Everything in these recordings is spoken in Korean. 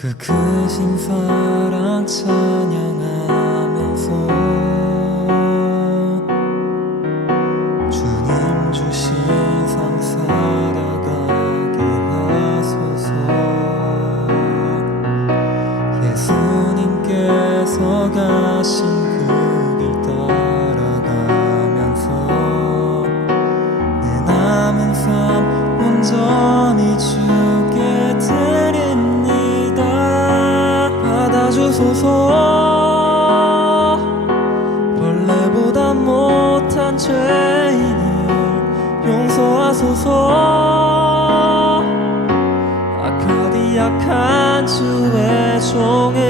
그 크신 사랑 찬양하면서 한 죄인을 용서하소서. 악하디 약한 주의 종을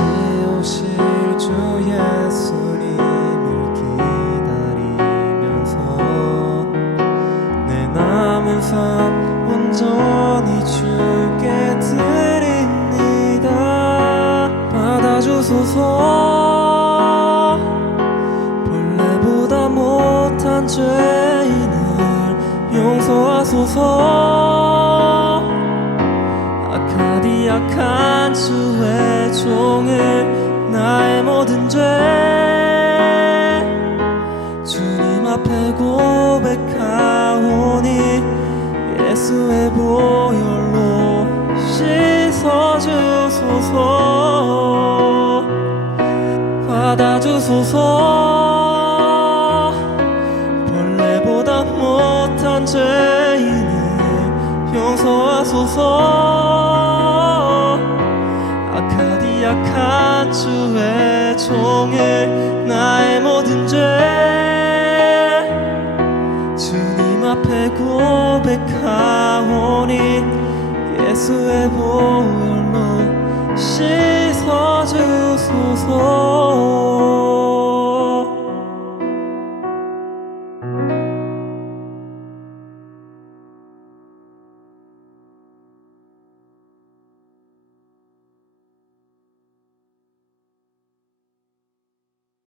다시 오실 주 예수님을 기다리면서 내 남은 삶 온전히 주께 드립니다. 받아주소서 씻어주소서. 받아주소서. 벌레보다 못한 죄인을 용서하소서. 악하디 약한 주의 종을 나의 모든 죄. 주님 앞에 고백하오니 예수의 보혈로 씻어주소서